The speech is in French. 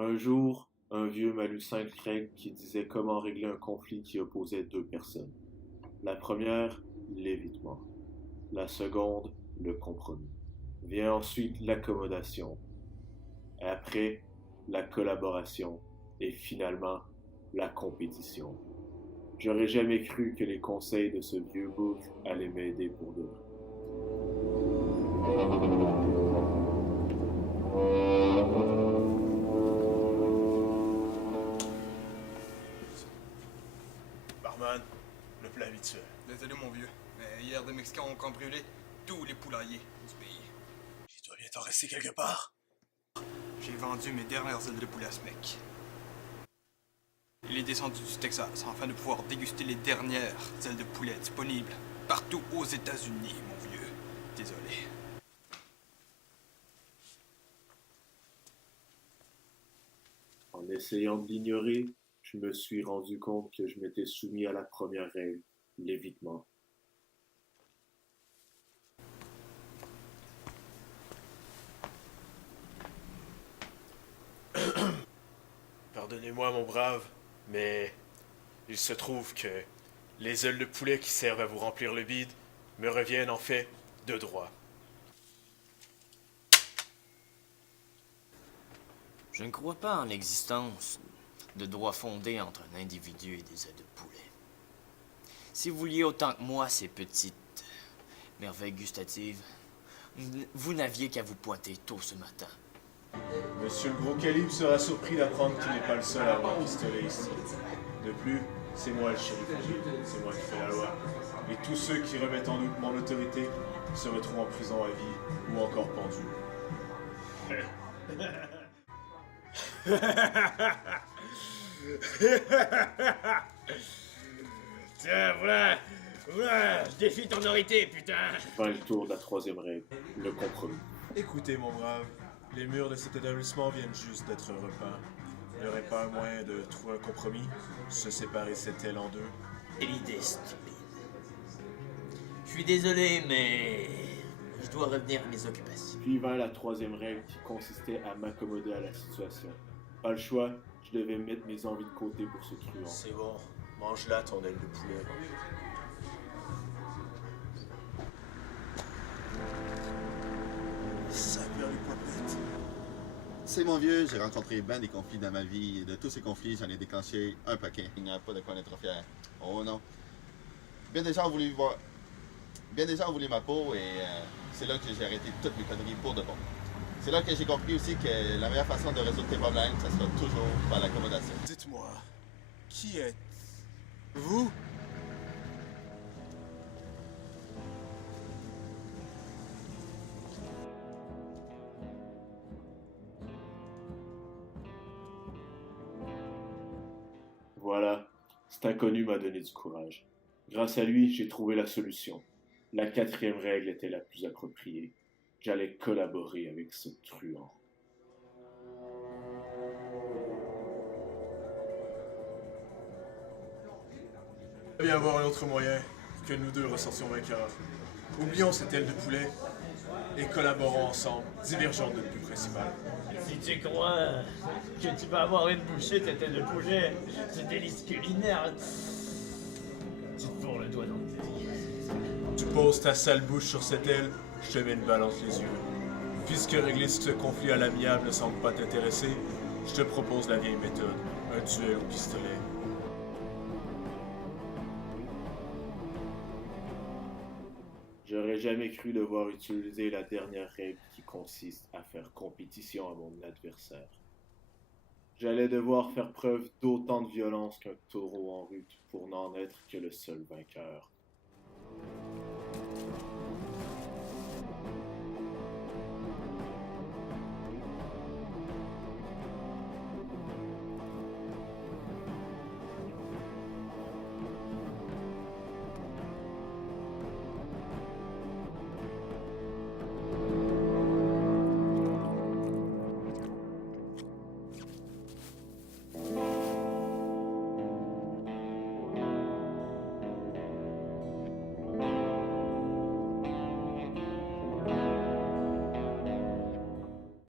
Un jour, un vieux m'a lu 5 règles qui disaient comment régler un conflit qui opposait deux personnes. La première, l'évitement. La seconde, le compromis. Vient ensuite l'accommodation. Après, la collaboration. Et finalement, la compétition. J'aurais jamais cru que les conseils de ce vieux bouc allaient m'aider pour de vrai. Barman, le plat habituel. Désolé mon vieux, mais hier des Mexicains ont cambriolé tous les poulaillers du pays. Il doit bien t'en rester quelque part. J'ai vendu mes dernières ailes de poulet à ce mec. Il est descendu du Texas afin de pouvoir déguster les dernières ailes de poulet disponibles partout aux États-Unis, mon vieux. Désolé. En essayant de l'ignorer, je me suis rendu compte que je m'étais soumis à la première règle, l'évitement. Pardonnez-moi, mon brave, mais il se trouve que les ailes de poulet qui servent à vous remplir le bide me reviennent en fait de droit. Je ne crois pas en l'existence de droits fondés entre un individu et des ailes de poulet. Si vous vouliez autant que moi ces petites merveilles gustatives, vous n'aviez qu'à vous pointer tôt ce matin. Monsieur le gros calibre sera surpris d'apprendre qu'il n'est pas le seul à avoir un pistolet ici. De plus, c'est moi le shérif, c'est moi qui fais la loi. Et tous ceux qui remettent en doute mon autorité se retrouvent en prison à vie ou encore pendus. Tiens, voilà, je défie ton autorité, putain. Vint le tour de la troisième règle, le compromis. Écoutez, mon brave, les murs de cet établissement viennent juste d'être repeints. Il n'y aurait pas un moyen de trouver un compromis, se séparer cette aile en deux. Et l'idée stupide. Je suis désolé, mais je dois revenir à mes occupations. Puis vint la troisième règle qui consistait à m'accommoder à la situation. Pas le choix, je devais mettre mes envies de côté pour ce truand. C'est bon, mange-la ton aile de poulet. Ça perd les poipettes. C'est mon vieux, j'ai rencontré ben des conflits dans ma vie, et de tous ces conflits, j'en ai déclenché un paquet. Il n'y a pas de quoi en être fier. Oh non. Bien des gens ont voulu voir... Bien des gens ont voulu ma peau, et c'est là que j'ai arrêté toutes mes conneries pour de bon. C'est là que j'ai compris aussi que la meilleure façon de résoudre tes problèmes, ça sera toujours par l'accommodation. Dites-moi, qui êtes-vous? Voilà, cet inconnu m'a donné du courage. Grâce à lui, j'ai trouvé la solution. La quatrième règle était la plus appropriée. J'allais collaborer avec ce truand. Il va y avoir un autre moyen que nous deux ressortions vainqueurs. Oublions cette aile de poulet et collaborons ensemble, divergeons de notre but principal. Si tu crois que tu vas avoir une bouchée de tête de poulet, ce délice culinaire, tu te fourres le doigt dans le nez. Tu poses ta sale bouche sur cette aile, je te mets une balle entre les yeux. Puisque régler ce conflit à l'amiable ne semble pas t'intéresser, je te propose la vieille méthode, un duel au pistolet. J'aurais jamais cru devoir utiliser la dernière règle qui consiste à faire compétition à mon adversaire. J'allais devoir faire preuve d'autant de violence qu'un taureau en rut pour n'en être que le seul vainqueur.